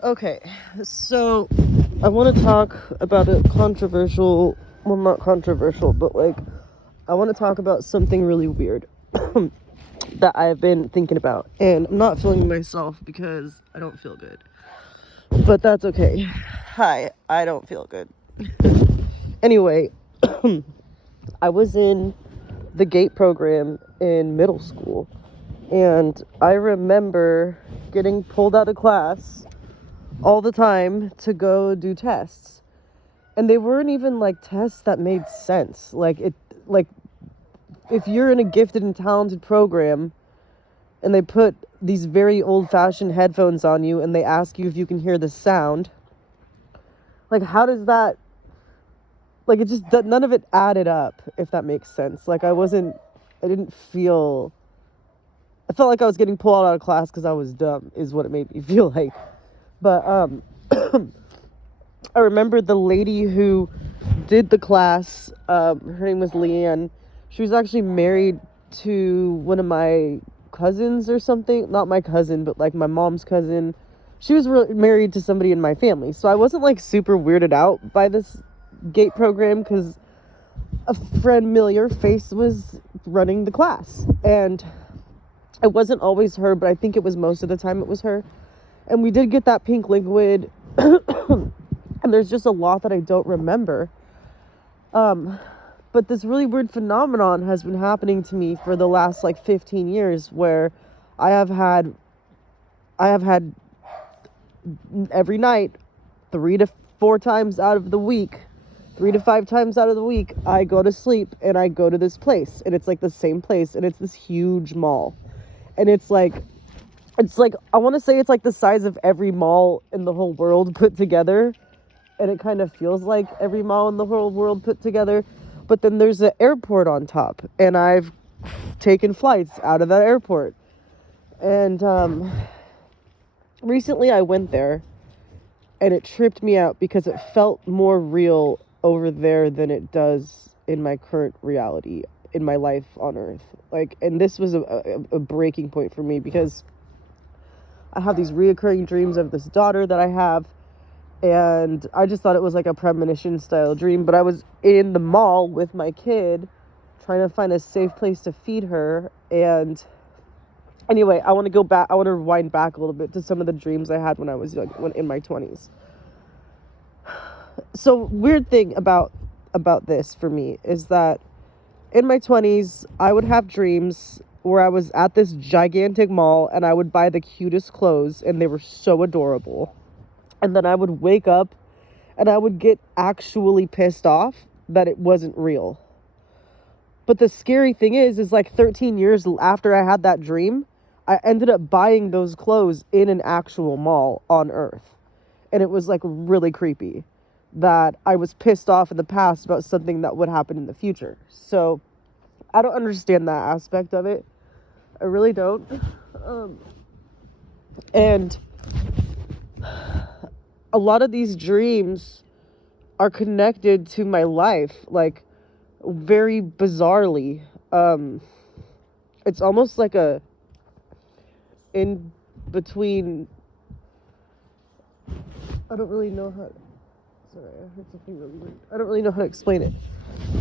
Okay, so I want to talk about a controversial, well, not controversial, but like, I want to talk about something really weird that I've been thinking about. And I'm not feeling myself because I don't feel good. But that's okay. Hi, I don't feel good. Anyway, I was in the GATE program in middle school, and I remember getting pulled out of class all the time to go do tests. And they weren't even like tests that made sense. Like if you're in a gifted and talented program and they put these very old-fashioned headphones on you and they ask you if you can hear the sound, like how does that, like, it just, none of it added up, if that makes sense. Like I didn't feel, I felt like I was getting pulled out of class because I was dumb, is what it made me feel like. But I remember the lady who did the class, her name was Leanne. She was actually married to one of my cousins or something. Not my cousin, but like my mom's cousin. She was married to somebody in my family. So I wasn't like super weirded out by this GATE program because a familiar face was running the class. And it wasn't always her, but I think it was most of the time it was her. And we did get that pink liquid. And there's just a lot that I don't remember. But this really weird phenomenon has been happening to me for the last like 15 years where I have had every night 3 to 4 times out of the week, 3 to 5 times out of the week, I go to sleep and I go to this place, and it's like the same place, and it's this huge mall. And it's like I want to say it's like the size of every mall in the whole world put together. And it kind of feels like every mall in the whole world put together. But then there's an airport on top, and I've taken flights out of that airport. And recently I went there, and it tripped me out because it felt more real over there than it does in my current reality, in my life on Earth. Like, and this was a breaking point for me because I have these reoccurring dreams of this daughter that I have. And I just thought it was like a premonition style dream. But I was in the mall with my kid trying to find a safe place to feed her. And anyway, I want to go back. I want to rewind back a little bit to some of the dreams I had when I was young, when in my 20s. So weird thing about this for me is that in my 20s, I would have dreams where I was at this gigantic mall and I would buy the cutest clothes and they were so adorable. And then I would wake up and I would get actually pissed off that it wasn't real. But the scary thing is like 13 years after I had that dream, I ended up buying those clothes in an actual mall on Earth. And it was like really creepy that I was pissed off in the past about something that would happen in the future. So I don't understand that aspect of it. I really don't. And a lot of these dreams are connected to my life, like very bizarrely. It's almost like a in between. I don't really know how. Sorry, I heard something really weird. I don't really know how to explain it,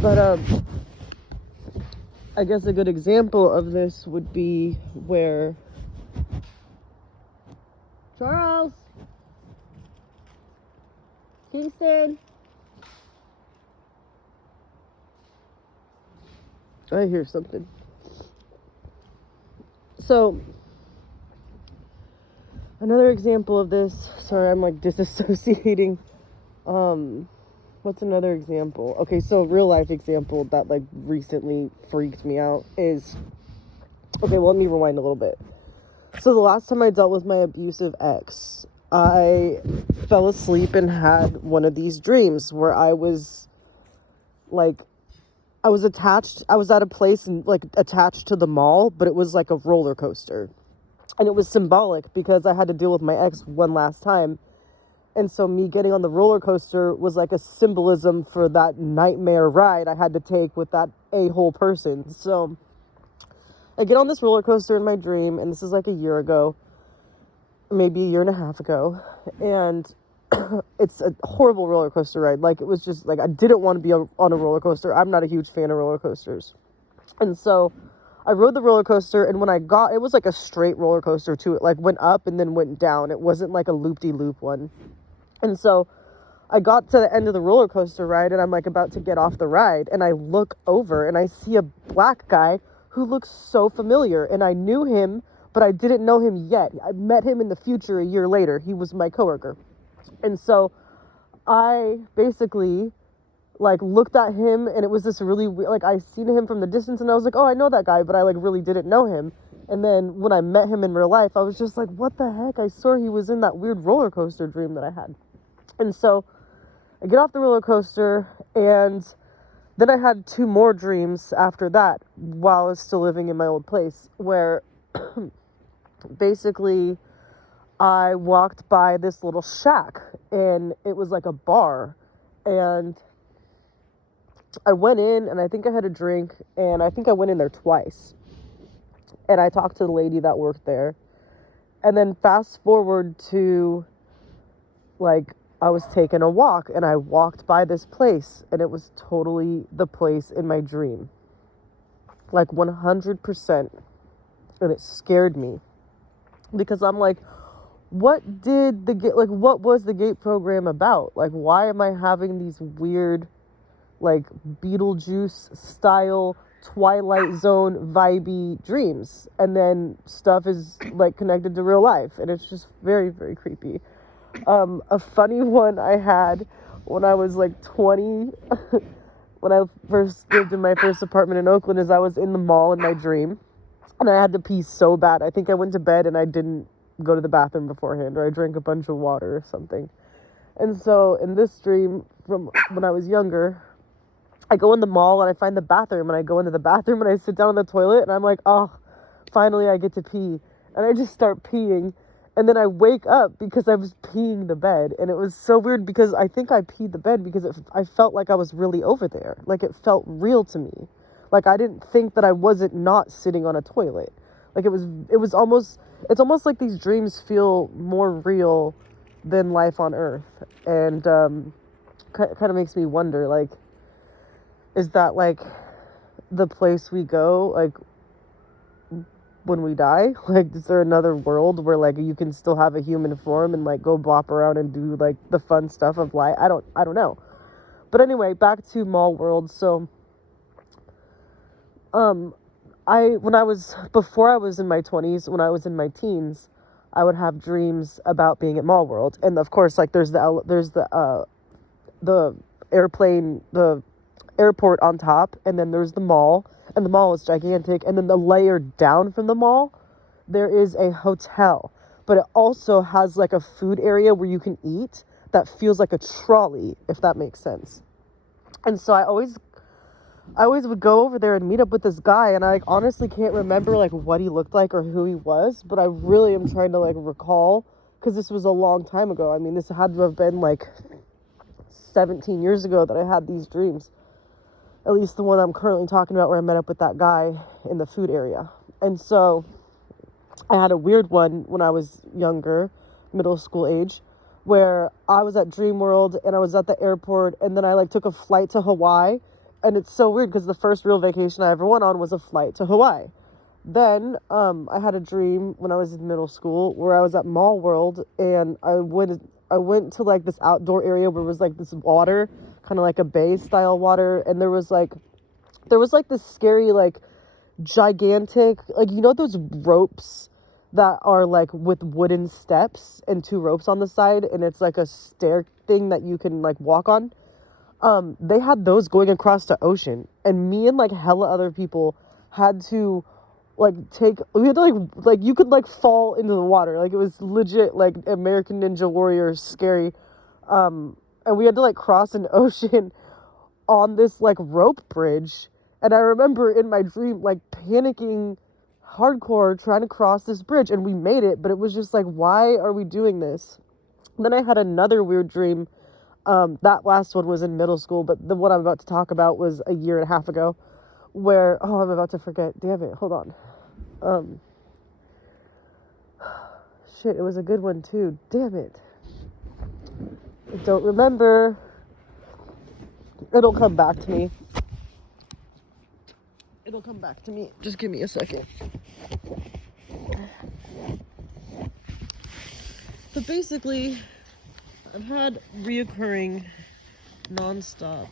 but I guess a good example of this would be where Charles. Kingston. I hear something. So, another example of this. Sorry, I'm like disassociating. What's another example? Okay, so real life example that like recently freaked me out is. Okay, well, let me rewind a little bit. So the last time I dealt with my abusive ex, I fell asleep and had one of these dreams where I was like, I was at a place and like attached to the mall, but it was like a roller coaster. And it was symbolic because I had to deal with my ex one last time. And so me getting on the roller coaster was like a symbolism for that nightmare ride I had to take with that a-hole person. So I get on this roller coaster in my dream, and this is like a year ago. maybe a year and a half ago, and it's a horrible roller coaster ride. Like, it was just like I didn't want to be on a roller coaster. I'm not a huge fan of roller coasters. And so I rode the roller coaster, and when it was like a straight roller coaster too. It like went up and then went down. It wasn't like a loop-de-loop one. And so I got to the end of the roller coaster ride, and I'm like about to get off the ride, and I look over and I see a black guy who looks so familiar, and I knew him, but I didn't know him yet. I met him in the future a year later. He was my coworker. And so I basically like looked at him, and it was this really weird, like I seen him from the distance, and I was like, oh, I know that guy, but I like really didn't know him. And then when I met him in real life, I was just like, what the heck? I swore he was in that weird roller coaster dream that I had. And so I get off the roller coaster, and then I had 2 more dreams after that while I was still living in my old place, where basically I walked by this little shack, and it was like a bar, and I went in, and I think I had a drink, and I think I went in there twice, and I talked to the lady that worked there. And then fast forward to, like, I was taking a walk, and I walked by this place, and it was totally the place in my dream, like 100%. And it scared me, because I'm like, what was the gate program about? Like, why am I having these weird, like, Beetlejuice style Twilight Zone vibey dreams, and then stuff is like connected to real life, and it's just very, very creepy. A funny one I had when I was like 20, when I first lived in my first apartment in Oakland, is I was in the mall in my dream, and I had to pee so bad. I think I went to bed and I didn't go to the bathroom beforehand, or I drank a bunch of water or something. And so in this dream from when I was younger, I go in the mall and I find the bathroom, and I go into the bathroom and I sit down on the toilet, and I'm like, oh, finally I get to pee. And I just start peeing. And then I wake up because I was peeing the bed. And it was so weird, because I think I peed the bed because I felt like I was really over there. Like, it felt real to me. Like, I didn't think that I wasn't not sitting on a toilet. Like, it's almost like these dreams feel more real than life on Earth. And kind of makes me wonder, like, is that like the place we go, like, when we die? Like, is there another world where like you can still have a human form and like go bop around and do like the fun stuff of life? I don't know. But anyway, back to mall world. So before I was in my 20s, when I was in my teens, I would have dreams about being at mall world. And of course, like, there's the airport on top, and then there's the mall, and the mall is gigantic, and then the layer down from the mall, there is a hotel, but it also has like a food area where you can eat that feels like a trolley, if that makes sense. And so I always would go over there and meet up with this guy, and I like honestly can't remember like what he looked like or who he was, but I really am trying to like recall, because this was a long time ago. I mean, this had to have been like 17 years ago that I had these dreams. At least the one I'm currently talking about, where I met up with that guy in the food area. And so I had a weird one when I was younger, middle school age, where I was at Dream World and I was at the airport, and then I like took a flight to Hawaii. And it's so weird, because the first real vacation I ever went on was a flight to Hawaii. Then I had a dream when I was in middle school where I was at Mall World, and I went to like this outdoor area where it was like this water, kind of like a bay style water, and there was like this scary, like, gigantic, like, you know those ropes that are like with wooden steps and 2 ropes on the side, and it's like a stair thing that you can like walk on. They had those going across the ocean, and me and like hella other people had to like we had to like you could like fall into the water. Like, it was legit like American Ninja Warrior scary. And we had to like cross an ocean on this like rope bridge. And I remember in my dream like panicking hardcore trying to cross this bridge, and we made it, but it was just like, why are we doing this? And then I had another weird dream. That last one was in middle school, but the one I'm about to talk about was a year and a half ago, where, oh, I'm about to forget. Damn it. Hold on. shit, it was a good one too. Damn it. I don't remember. It'll come back to me. It'll come back to me. Just give me a second. But basically, I've had reoccurring, non-stop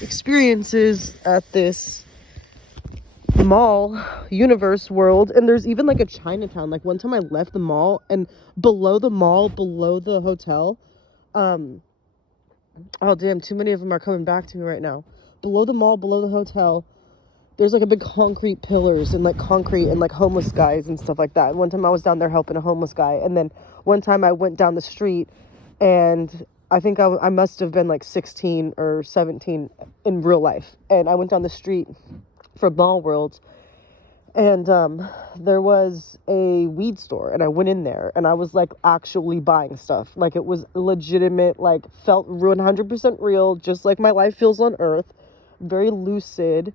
experiences at this mall, universe world, and there's even like a Chinatown. Like one time I left the mall, and below the mall, below the hotel, oh damn, too many of them are coming back to me right now. Below the mall, below the hotel, there's like a big concrete pillars and like concrete and like homeless guys and stuff like that. And one time I was down there helping a homeless guy, and then one time I went down the street, and I think I must have been like 16 or 17 in real life, and I went down the street for Mall World, and there was a weed store, and I went in there, and I was like actually buying stuff. Like it was legitimate, like felt 100% real, just like my life feels on earth, very lucid,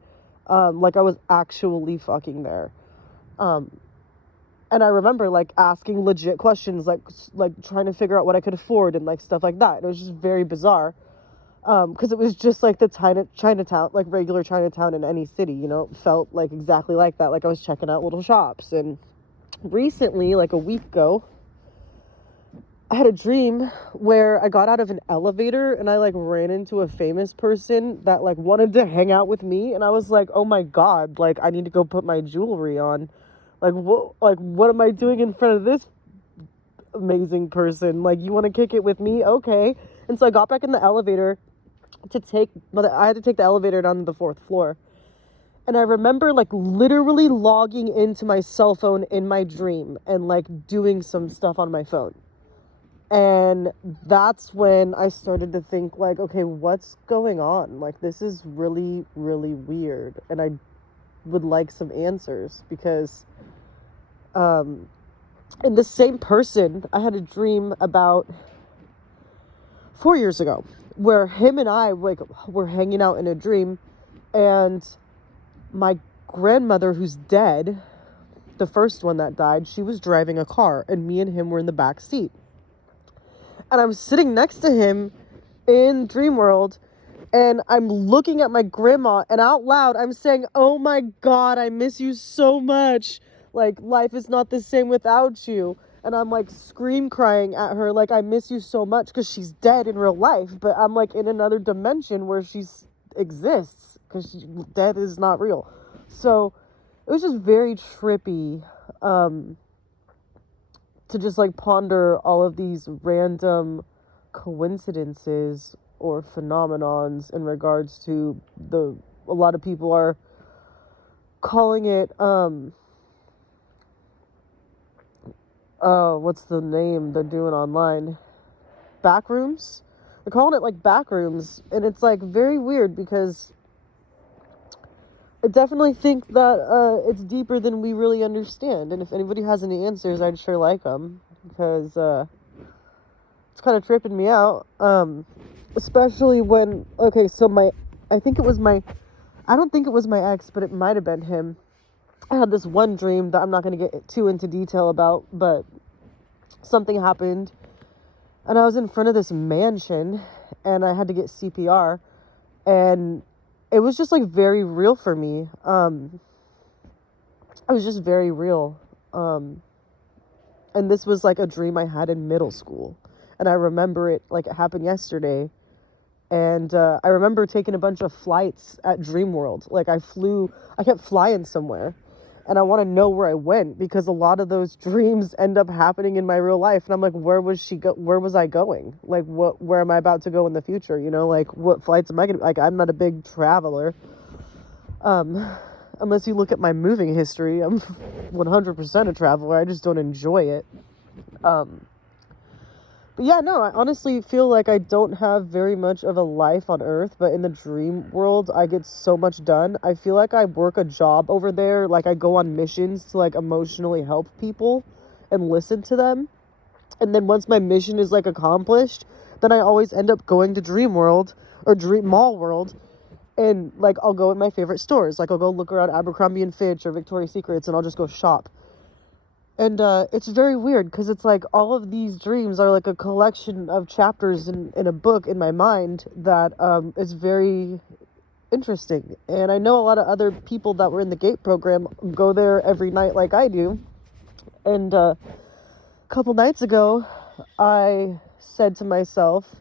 like I was actually fucking there. And I remember like asking legit questions, like trying to figure out what I could afford and like stuff like that. It was just very bizarre. Because it was just like the Chinatown, like regular Chinatown in any city, you know, it felt like exactly like that. Like I was checking out little shops. And recently, like a week ago, I had a dream where I got out of an elevator and I like ran into a famous person that like wanted to hang out with me. And I was like, oh my God, like I need to go put my jewelry on. Like what am I doing in front of this amazing person? Like, you want to kick it with me? Okay. And so I got back in the elevator I had to take the elevator down to the 4th floor. And I remember like literally logging into my cell phone in my dream and like doing some stuff on my phone. And that's when I started to think like, okay, what's going on? Like, this is really, really weird. And I would like some answers because, and the same person I had a dream about 4 years ago, where him and I like were hanging out in a dream, and my grandmother, who's dead, the first one that died, she was driving a car, and me and him were in the back seat. And I'm sitting next to him in Dream World, and I'm looking at my grandma, and out loud I'm saying, oh my God, I miss you so much. Like, life is not the same without you. And I'm like scream crying at her, like, I miss you so much, because she's dead in real life, but I'm like in another dimension where she exists, because death is not real. So it was just very trippy to just like ponder all of these random coincidences or phenomenons in regards to a lot of people are calling it what's the name they're doing online? Backrooms? They're calling it like backrooms, and it's like very weird because I definitely think that it's deeper than we really understand. And if anybody has any answers, I'd sure like them, because it's kind of tripping me out. Especially when, okay, so I don't think it was my ex, but it might have been him. I had this one dream that I'm not going to get too into detail about, but something happened, and I was in front of this mansion, and I had to get CPR, and it was just like very real for me. It was just very real. And this was like a dream I had in middle school, and I remember it like it happened yesterday. And I remember taking a bunch of flights at Dream World. Like I kept flying somewhere, and I want to know where I went, because a lot of those dreams end up happening in my real life. And I'm like, where was I going? Like, where am I about to go in the future? You know, like, what flights am I going to, like, I'm not a big traveler. Unless you look at my moving history, I'm 100% a traveler. I just don't enjoy it. But yeah, no, I honestly feel like I don't have very much of a life on Earth, but in the dream world, I get so much done. I feel like I work a job over there. Like, I go on missions to, like, emotionally help people and listen to them. And then once my mission is, like, accomplished, then I always end up going to Dream World or Dream Mall World. And, like, I'll go in my favorite stores. Like, I'll go look around Abercrombie & Fitch or Victoria's Secrets, and I'll just go shop. And it's very weird because it's like all of these dreams are like a collection of chapters in a book in my mind that is very interesting. And I know a lot of other people that were in the GATE program go there every night like I do. And a couple nights ago, I said to myself,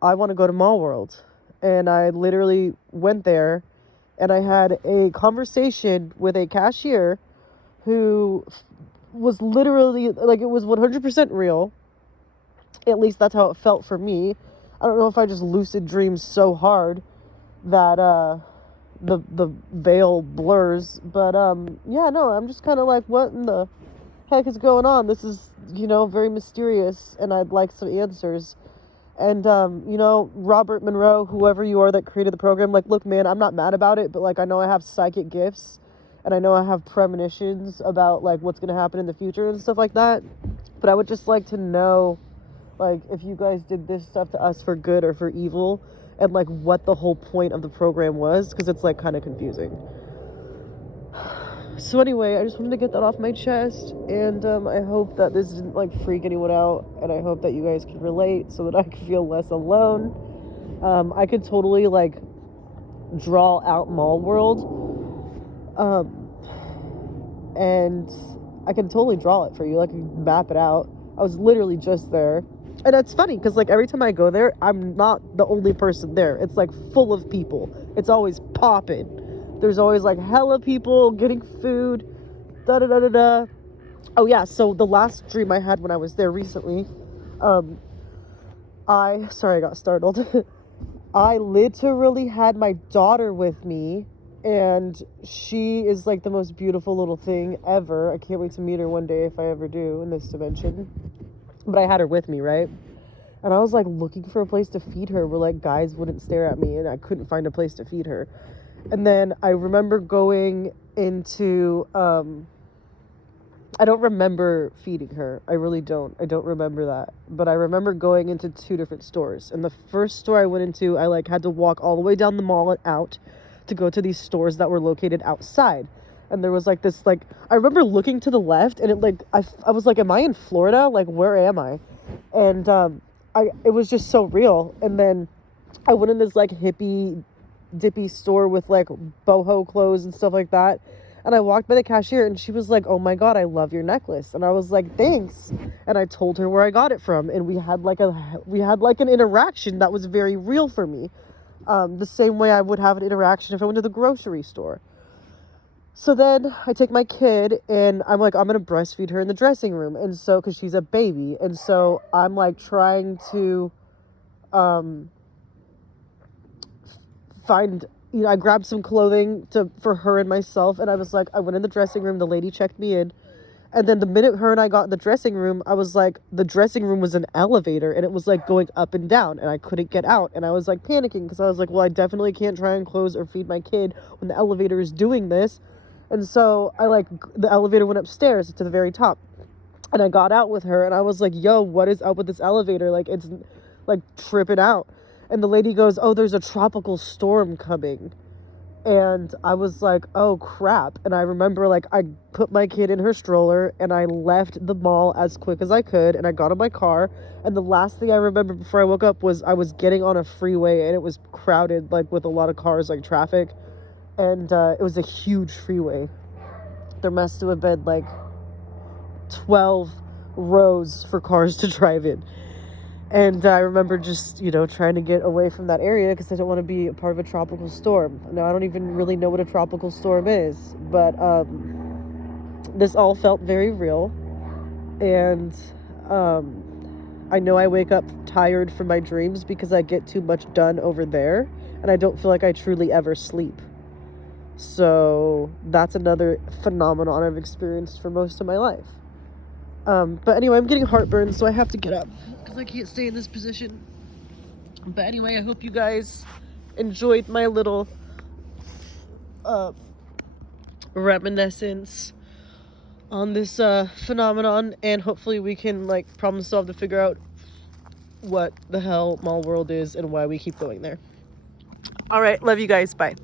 I want to go to Mall World. And I literally went there and I had a conversation with a cashier who was literally, like, it was 100% real. At least that's how it felt for me. I don't know if I just lucid dreamed so hard that the veil blurs, but yeah, no, I'm just kind of like, what in the heck is going on? This is, very mysterious, and I'd like some answers. And Robert Monroe, whoever you are that created the program, like, look, man, I'm not mad about it, but like, I know I have psychic gifts, and I know I have premonitions about like what's gonna happen in the future and stuff like that. But I would just like to know, like, if you guys did this stuff to us for good or for evil, and like what the whole point of the program was, because it's like kind of confusing. So anyway, I just wanted to get that off my chest, and I hope that this didn't like freak anyone out, and I hope that you guys can relate so that I can feel less alone. I could totally like draw out Mall World, and I can totally draw it for you. Like, I can map it out. I was literally just there. And it's funny because like every time I go there, I'm not the only person there. It's like full of people. It's always popping. There's always like hella people getting food. Da da da da da. Oh yeah, so the last dream I had when I was there recently, I got startled. I literally had my daughter with me, and she is like the most beautiful little thing ever. I can't wait to meet her one day if I ever do in this dimension. But I had her with me, right? And I was like looking for a place to feed her where like guys wouldn't stare at me, and I couldn't find a place to feed her. And then I remember going into I don't remember feeding her. I really don't. I don't remember that. But I remember going into 2 different stores. And the first store I went into, I like had to walk all the way down the mall and out to go to these stores that were located outside. And there was like this, like, I remember looking to the left, and it like I was like, am I in Florida? Like, where am I? And it was just so real. And then I went in this like hippie dippy store with like boho clothes and stuff like that. And I walked by the cashier, and she was like, oh my God, I love your necklace. And I was like, thanks. And I told her where I got it from. And we had like an interaction that was very real for me. The same way I would have an interaction if I went to the grocery store. So then I take my kid, and I'm like, I'm going to breastfeed her in the dressing room. And so, cause she's a baby. And so I'm like trying to, find, I grabbed some clothing for her and myself, and I was like, I went in the dressing room, the lady checked me in, and then the minute her and I got in the dressing room, I was like, the dressing room was an elevator, and it was like going up and down, and I couldn't get out, and I was like panicking, because I was like, well, I definitely can't try and close or feed my kid when the elevator is doing this. And so the elevator went upstairs to the very top, and I got out with her, and I was like, yo, what is up with this elevator? Like, it's like tripping out. And the lady goes, oh, there's a tropical storm coming. And I was like, oh, crap. And I remember, like, I put my kid in her stroller, and I left the mall as quick as I could, and I got in my car. And the last thing I remember before I woke up was I was getting on a freeway, and it was crowded, like, with a lot of cars, like, traffic. And it was a huge freeway. There must have been, like, 12 rows for cars to drive in. And I remember just, trying to get away from that area because I don't want to be a part of a tropical storm. Now, I don't even really know what a tropical storm is, but this all felt very real. And I know I wake up tired from my dreams because I get too much done over there, and I don't feel like I truly ever sleep. So that's another phenomenon I've experienced for most of my life. But anyway, I'm getting heartburn, so I have to get up because I can't stay in this position. But anyway, I hope you guys enjoyed my little reminiscence on this phenomenon, and hopefully we can like problem solve to figure out what the hell Mall World is and why we keep going there. All right, love you guys. Bye.